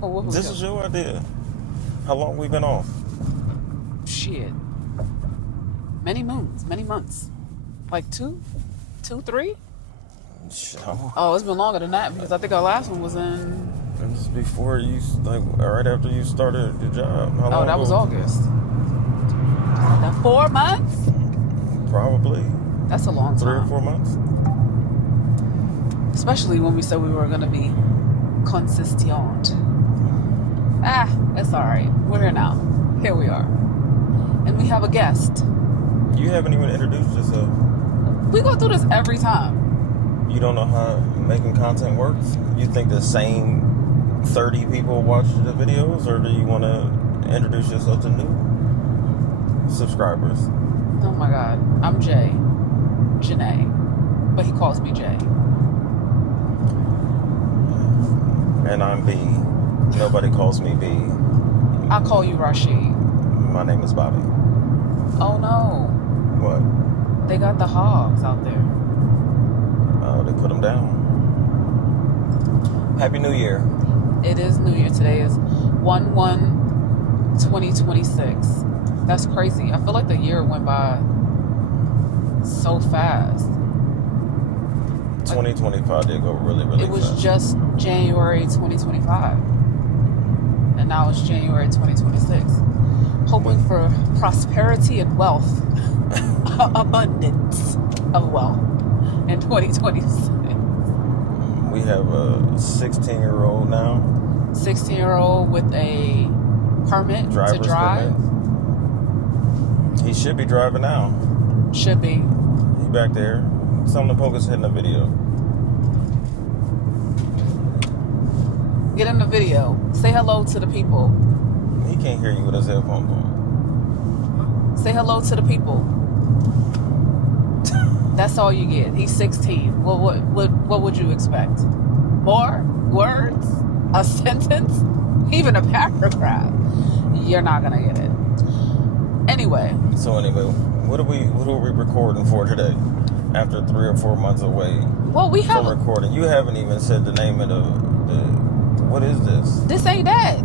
Oh, what This is your idea. How long we been off? Shit. Many months. Like two, 3? So, Oh, it's been longer than that because I think our last one was in... and this is before you, like, right after you started your job. How long Oh, that ago? was August. 4 months? Probably. That's a long 3 or time. 4 months. Especially when we said we were going to be consistent. It's all right. We're here now. Here we are. And we have a guest. You haven't even introduced yourself. We go through this every time. You don't know how making content works? You think the same 30 people watch the videos, or do you want to introduce yourself to new subscribers? Oh my God. I'm Janae. But he calls me Jay. And I'm B. Nobody calls me B. I call you Rashid. My name is Bobby. Oh no. What? They got the hogs out there. Oh, they put them down. Happy New Year. It is New Year. Today is 1/1/2026. That's crazy. I feel like the year went by so fast. 2025 did go really, really fast. It was just January 2025. And now it's January 2026. Hoping for prosperity and wealth. Abundance of wealth in 2026. We have a 16-year-old now. 16-year-old with a permit Driver's to drive. Permit. He should be driving now. Should be. He back there. Tell him to poke his head in the video. Get in the video. Say hello to the people. He can't hear you with his headphones on. Say hello to the people. That's all you get. He's 16. What would you expect? More words? A sentence? Even a paragraph? You're not gonna get it. Anyway. So anyway, what are we recording for today? After 3 or 4 months away Well, we have from recording, you haven't even said the name of the. What is this? This ain't that.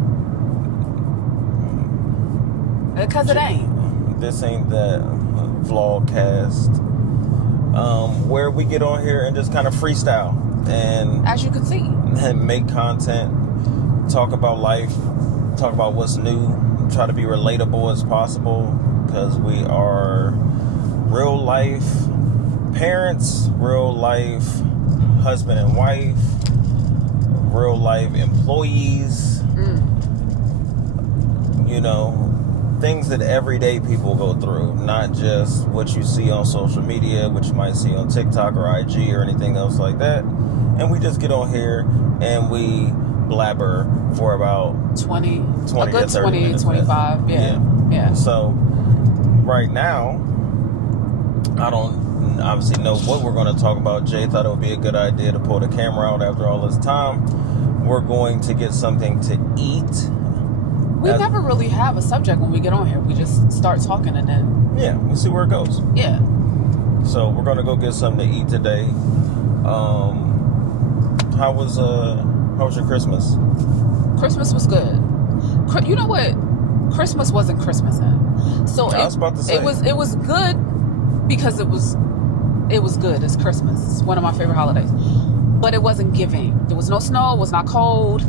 Because it ain't. This ain't that Vlogcast. Where we get on here and just kind of freestyle and, as you can see, and make content, talk about life, talk about what's new, try to be relatable as possible, because we are real life parents, real life husband and wife, real life employees, you know, things that everyday people go through, not just what you see on social media, what you might see on TikTok or IG or anything else like that. And we just get on here and we blabber for about 20 a good 30 20, minutes. 25. Yeah. So right now, I don't obviously know what we're going to talk about. Jay thought it would be a good idea to pull the camera out after all this time. We're going to get something to eat. We never really have a subject when we get on here. We just start talking and then... Yeah, we'll see where it goes. Yeah. So we're going to go get something to eat today. How was your Christmas? Christmas was good. You know what? Christmas wasn't Christmas in. So I was about to say. It was good because it was good. It's Christmas. It's one of my favorite holidays. But it wasn't giving. There was no snow. It was not cold.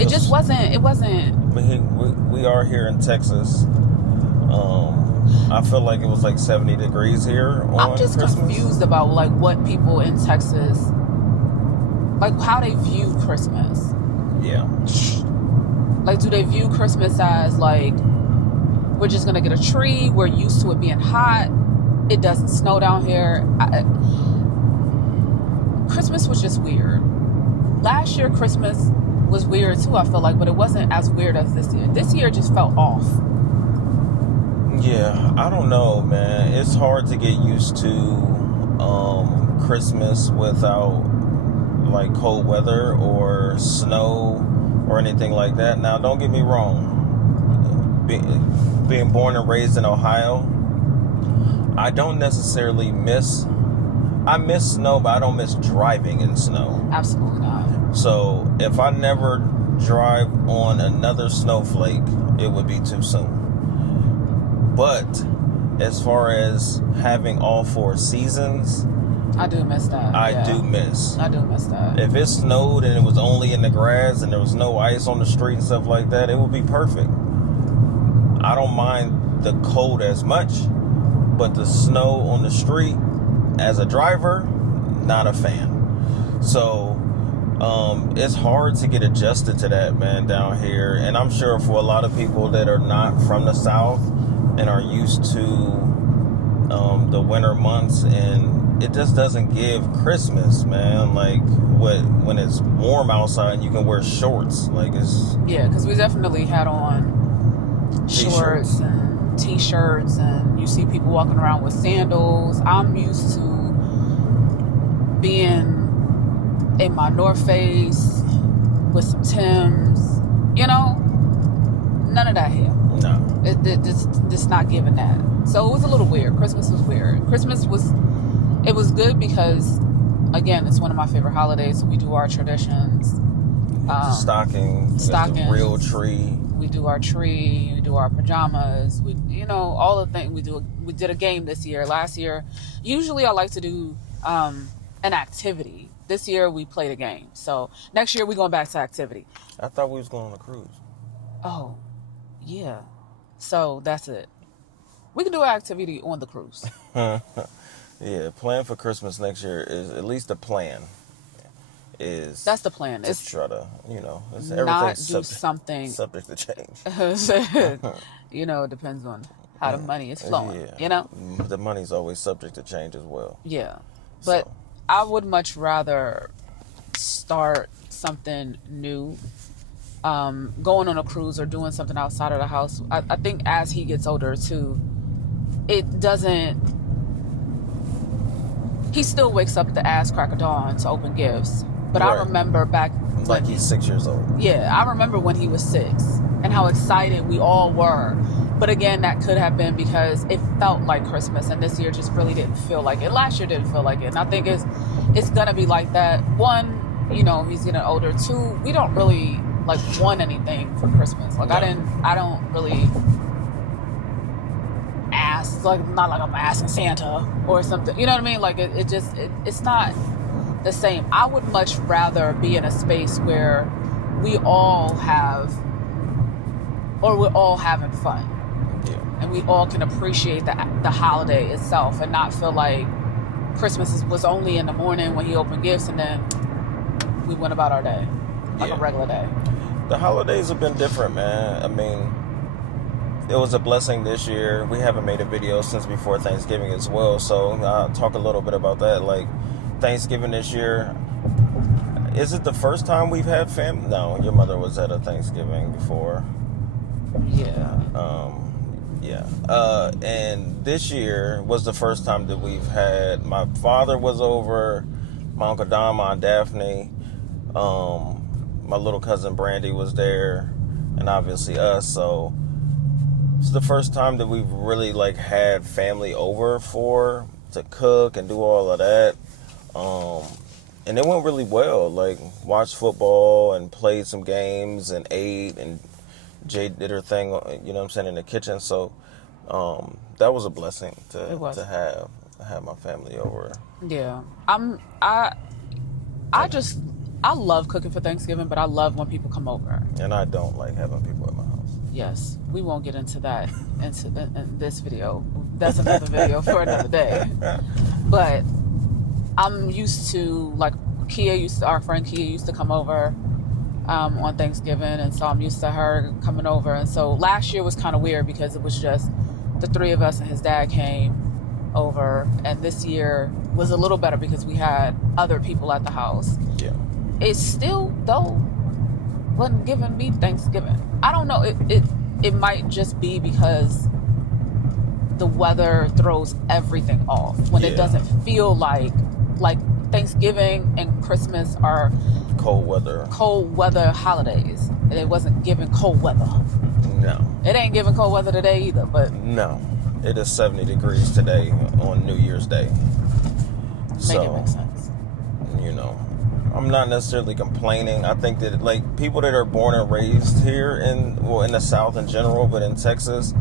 It just wasn't. It wasn't. We are here in Texas. I feel like it was like 70 degrees here on I'm just Christmas. confused about like what people in Texas, like how they view Christmas. Yeah. Like, do they view Christmas as like, we're just gonna get a tree, we're used to it being hot, it doesn't snow down here. Christmas was just weird. Last year Christmas was weird too, I feel like, but it wasn't as weird as this year. This year just felt off. Yeah, I don't know, man. It's hard to get used to Christmas without like cold weather or snow or anything like that. Now, don't get me wrong. Being born and raised in Ohio, I don't necessarily miss I miss snow, but I don't miss driving in snow. Absolutely not. So if I never drive on another snowflake, it would be too soon. But as far as having all 4 seasons, I do miss that. I do miss that. If it snowed and it was only in the grass and there was no ice on the street and stuff like that, it would be perfect. I don't mind the cold as much, but the snow on the street, as a driver, not a fan. So it's hard to get adjusted to that, man, down here. And I'm sure for a lot of people that are not from the South and are used to the winter months, and it just doesn't give Christmas, man. Like when it's warm outside and you can wear shorts, like it's because we definitely had on shorts and t-shirts, and you see people walking around with sandals. I'm used to being in my North Face with some Timbs, none of that here. No, it's not giving that. So it was a little weird. Christmas was weird. It was good because, again, it's one of my favorite holidays. So we do our traditions. Stockings, the real tree. We do our tree. We do our pajamas. We, all the things we do. We did a game this year. Last year, usually I like to do an activity. This year we played a game. So next year we're going back to activity. I thought we was going on a cruise. Oh, yeah. So that's it. We can do an activity on the cruise. Yeah, plan for Christmas next year is, at least the plan is... That's the plan. To try to, it's not do something... Subject to change. It depends on how the money is flowing, The money's always subject to change as well. Yeah. But I would much rather start something new. Going on a cruise or doing something outside of the house. I think as he gets older too, it doesn't... He still wakes up at the ass crack of dawn to open gifts. But right. I remember back... Like he's 6 years old. Yeah, I remember when he was 6 and how excited we all were. But again, that could have been because it felt like Christmas, and this year just really didn't feel like it. Last year didn't feel like it. And I think it's going to be like that. 1, he's getting older. 2, we don't really... want anything for Christmas. No. I don't really ask, not like I'm asking Santa or something. You know what I mean? It's not the same. I would much rather be in a space where we're all having fun. Yeah. And we all can appreciate the holiday itself and not feel like Christmas was only in the morning when he opened gifts and then we went about our day. A regular day. The holidays have been different, man. I mean, it was a blessing this year. We haven't made a video since before Thanksgiving as well, so I'll talk a little bit about that. Like, Thanksgiving this year, is it the first time we've had family? No, your mother was at a Thanksgiving before. Yeah. And this year was the first time that we've had... My father was over, my Uncle Don, my Aunt Daphne, my little cousin Brandy was there, and obviously us. So it's the first time that we've really had family over to cook and do all of that. And it went really well. Watched football and played some games and ate, and Jay did her thing, in the kitchen. So that was a blessing to have my family over. Yeah. I love cooking for Thanksgiving, but I love when people come over. And I don't like having people at my house. Yes. We won't get into that in this video. That's another video for another day. But I'm used to, our friend Kia used to come over on Thanksgiving, and so I'm used to her coming over. And so last year was kind of weird because it was just the 3 of us and his dad came over. And this year was a little better because we had other people at the house. Yeah. It still, though, wasn't giving me Thanksgiving. I don't know. It might just be because the weather throws everything off. When it doesn't feel like Thanksgiving and Christmas are cold weather holidays. And it wasn't giving cold weather. No. It ain't giving cold weather today either, but... No. It is 70 degrees today on New Year's Day. Make it make sense. I'm not necessarily complaining. I think that like people that are born and raised here in the South in general, but in Texas,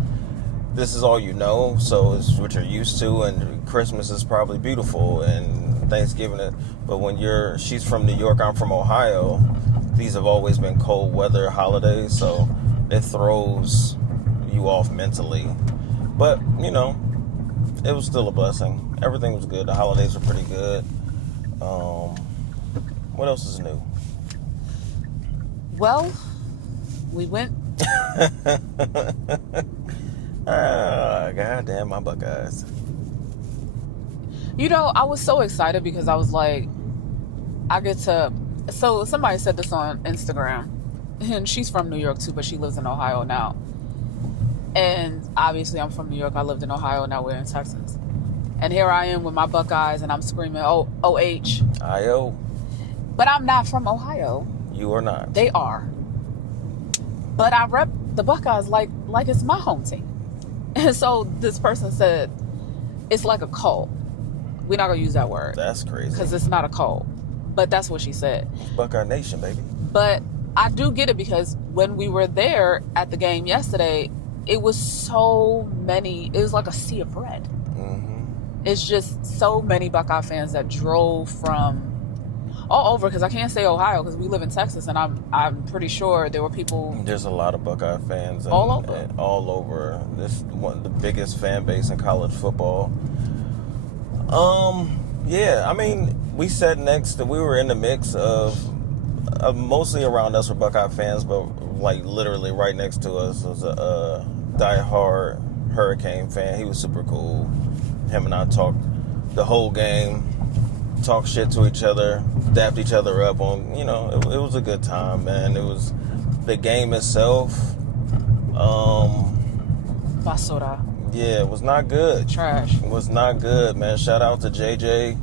this is all you know, so it's what you're used to, and Christmas is probably beautiful, and Thanksgiving. But when she's from New York, I'm from Ohio. These have always been cold weather holidays, so it throws you off mentally. But it was still a blessing. Everything was good. The holidays were pretty good. What else is new? Well, we went. Goddamn my Buckeyes. I was so excited because I was like, I get to. So somebody said this on Instagram, and she's from New York too, but she lives in Ohio now. And obviously, I'm from New York. I lived in Ohio. Now we're in Texas. And here I am with my Buckeyes, and I'm screaming, O-H. I-O. But I'm not from Ohio. You are not. They are. But I rep the Buckeyes like it's my home team. And so this person said, it's like a cult. We're not going to use that word. That's crazy. Because it's not a cult. But that's what she said. Buckeye Nation, baby. But I do get it because when we were there at the game yesterday, it was so many. It was like a sea of red. Mm-hmm. It's just so many Buckeye fans that drove from all over, because I can't say Ohio because we live in Texas, and I'm pretty sure there were people. There's a lot of Buckeye fans all over. And all over. This is one of the biggest fan base in college football. Yeah, I mean, we were in the mix of mostly around us were Buckeye fans, but like literally right next to us was a diehard Hurricane fan. He was super cool. Him and I talked the whole game, talked shit to each other, dapped each other up on, it was a good time, man. It was the game itself. Basura. Yeah, it was not good. Trash. It was not good, man. Shout out to JJ,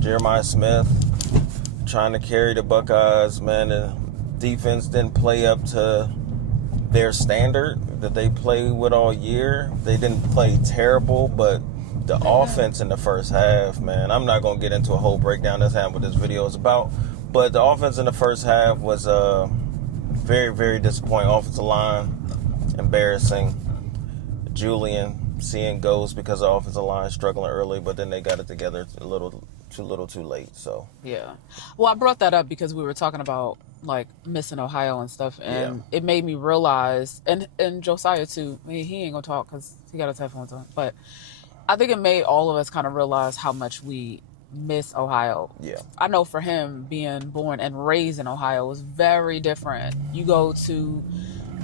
Jeremiah Smith, trying to carry the Buckeyes, man. The defense didn't play up to their standard that they played with all year. They didn't play terrible, but the offense in the first half, man, I'm not going to get into a whole breakdown. That's not what this video is about. But the offense in the first half was very, very disappointing. Offensive line, embarrassing. Julian seeing ghosts because the offensive line struggling early, but then they got it together a little too late. So yeah. Well, I brought that up because we were talking about like missing Ohio and stuff, and it made me realize, and Josiah too. I mean, he ain't gonna talk because he got his headphones on, but I think it made all of us kind of realize how much we miss Ohio. Yeah. I know for him, being born and raised in Ohio was very different. You go to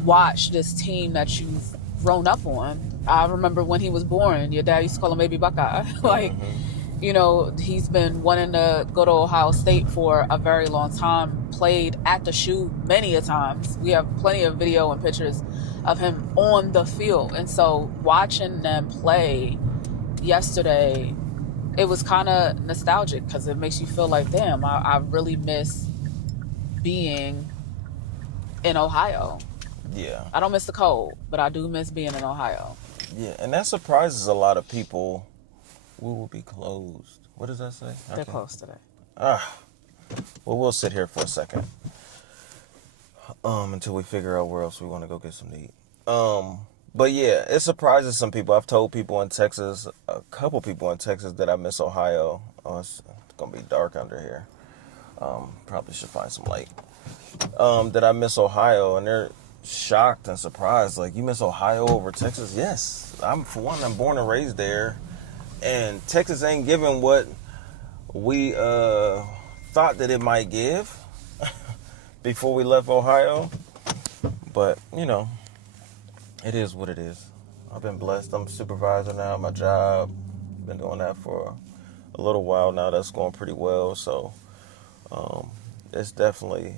watch this team that you've grown up on. I remember when he was born, your dad used to call him Baby Buckeye. He's been wanting to go to Ohio State for a very long time, played at the shoe many a times. We have plenty of video and pictures of him on the field. And so watching them play yesterday, it was kind of nostalgic because it makes you feel like, damn, I really miss being in Ohio. Yeah. I don't miss the cold, but I do miss being in Ohio. Yeah, and that surprises a lot of people. We will be closed. What does that say? They're closed today. Well, we'll sit here for a second. Until we figure out where else we want to go get some to eat. But yeah, it surprises some people. I've told people in Texas, a couple people in Texas, that I miss Ohio. Oh, it's going to be dark under here. Probably should find some light. That I miss Ohio, and they're shocked and surprised. Like, you miss Ohio over Texas? Yes. I'm born and raised there. And Texas ain't giving what we thought that it might give before we left Ohio. But, it is what it is. I've been blessed. I'm a supervisor now at my job. Been doing that for a little while now. That's going pretty well. So it's definitely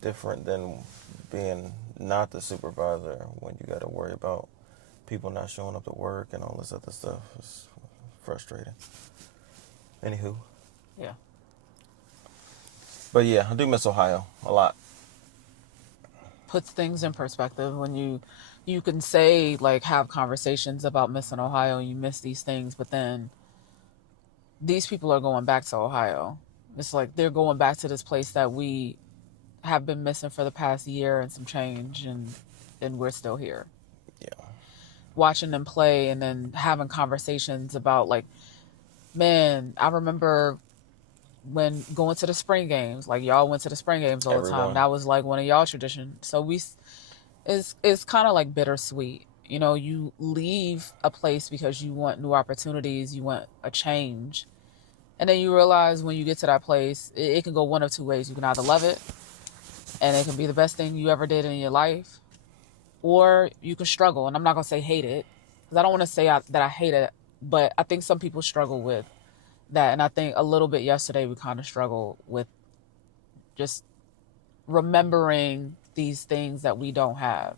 different than being not the supervisor when you got to worry about people not showing up to work and all this other stuff. It's frustrating. Anywho. Yeah. But yeah, I do miss Ohio a lot. Puts things in perspective when you can say, like, have conversations about missing Ohio and you miss these things, but then these people are going back to Ohio. It's like they're going back to this place that we have been missing for the past year and some change, and we're still here. Yeah. Watching them play and then having conversations about like, man, I remember when going to the spring games, like y'all went to the spring games all the time. Everyone. That was like one of y'all traditions. So it's kind of like bittersweet. You know, you leave a place because you want new opportunities, you want a change. And then you realize when you get to that place, it can go one of two ways. You can either love it and it can be the best thing you ever did in your life, or you can struggle. And I'm not going to say hate it, because I don't want to say that I hate it, but I think some people struggle with that. And I think a little bit yesterday we kind of struggled with just remembering these things that we don't have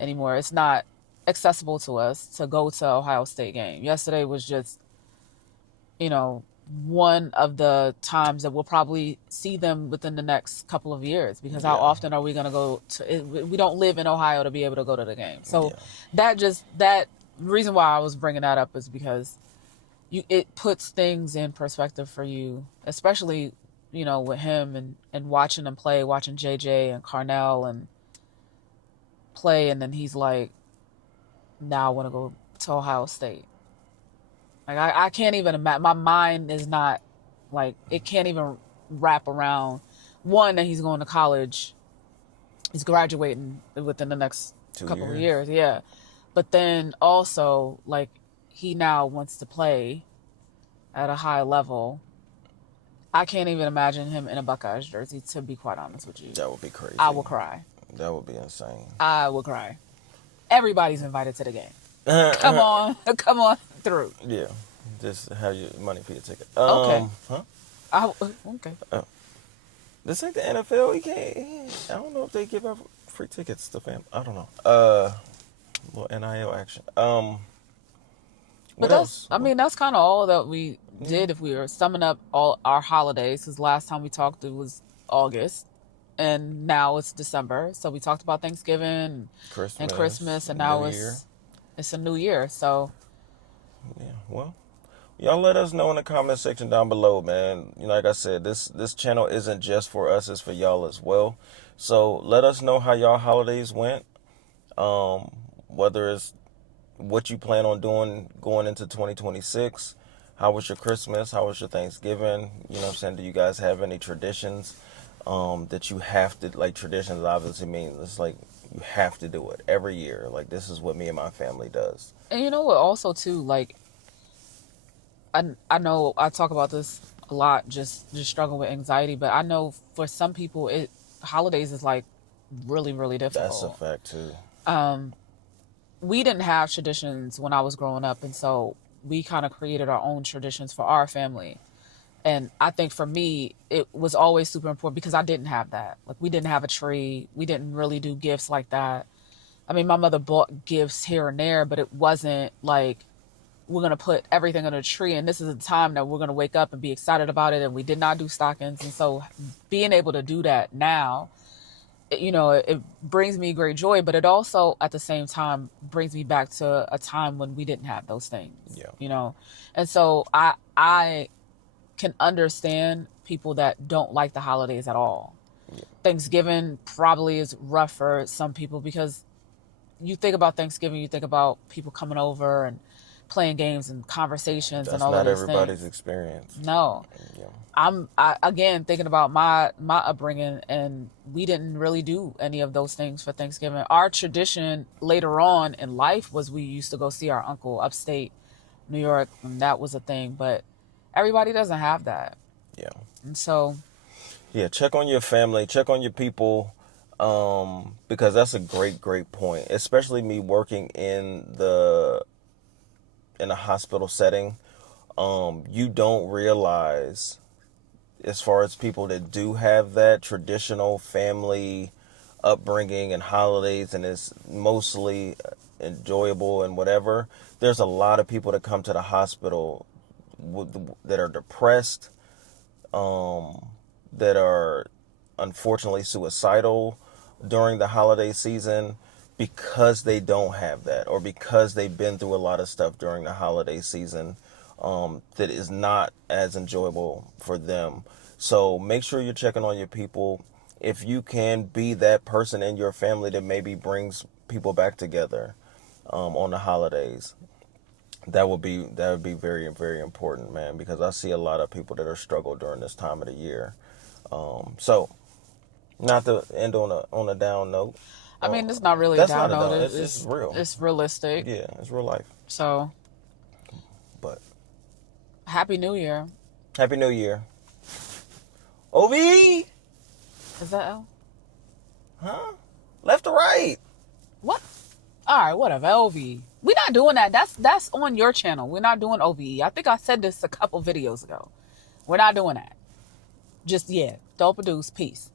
anymore. It's not accessible to us to go to Ohio State game. Yesterday was just, you know, one of the times that we'll probably see them within the next couple of years, because how often are we going to go to, we don't live in Ohio to be able to go to the game. So that reason why I was bringing that up is because it puts things in perspective for you, especially, you know, with him and watching him play, watching JJ and Carnell and play. And then he's like, now I want to go to Ohio State. Like, I can't even imagine. My mind is not, like, it can't even wrap around, one, that he's going to college. He's graduating within the next couple of years. Yeah. But then also, like, he now wants to play at a high level. I can't even imagine him in a Buckeyes jersey, to be quite honest with you. That would be crazy. I will cry. That would be insane. I will cry. Everybody's invited to the game. Come on through. Yeah, just have your money for your ticket. Okay. Huh? Okay. This ain't the NFL. He can't. I don't know if they give out free tickets to fam. I don't know. Little NIL action. But that's kind of all that we did. If we were summing up all our holidays, because last time we talked it was August, and now it's December. So we talked about Thanksgiving and Christmas, and now it's a new year. So yeah, well, y'all let us know in the comment section down below, man. You know, like I said, this channel isn't just for us; it's for y'all as well. So let us know how y'all holidays went. Whether it's what you plan on doing going into 2026. How was your Christmas? How was your Thanksgiving? You know what I'm saying? Do you guys have any traditions that you have to, like, traditions obviously mean it's like you have to do it every year. Like, this is what me and my family does. And you know what, also too, like, I know I talk about this a lot, just struggling with anxiety, but I know for some people holidays is like really, really difficult. That's a fact too. We didn't have traditions when I was growing up, and so we kind of created our own traditions for our family. And I think for me, it was always super important because I didn't have that. Like, we didn't have a tree. We didn't really do gifts like that. I mean, my mother bought gifts here and there, but it wasn't like we're going to put everything on a tree and this is a time that we're going to wake up and be excited about it. And we did not do stockings. And so being able to do that now, you know, it brings me great joy, but it also at the same time brings me back to a time when we didn't have those things, you know? And so I can understand people that don't like the holidays at all. Thanksgiving probably is rough for some people because you think about Thanksgiving, you think about people coming over and playing games and conversations and all of these things. That's not everybody's experience. No. I again thinking about my upbringing, and we didn't really do any of those things for Thanksgiving. Our tradition later on in life was we used to go see our uncle upstate New York, and that was a thing, but everybody doesn't have that. Yeah. And so check on your family, check on your people, because that's a great point, especially me working in a hospital setting. You don't realize, as far as people that do have that traditional family upbringing and holidays, and it's mostly enjoyable and whatever, there's a lot of people that come to the hospital that are depressed, that are unfortunately suicidal during the holiday season because they don't have that, or because they've been through a lot of stuff during the holiday season that is not as enjoyable for them. So make sure you're checking on your people. If you can be that person in your family that maybe brings people back together on the holidays, that would be very, very important, man, because I see a lot of people that are struggled during this time of the year. So not to end on a down note. I mean, it's not really a That's down not a note. down. It's real. It's realistic. Yeah, it's real life. So, But Happy New Year. Happy New Year. OV? Is that L? Huh? Left or right? What? All right, whatever. OV. We're not doing that. That's on your channel. We're not doing OVE. I think I said this a couple videos ago. We're not doing that. Just, yeah. Don't produce. Peace.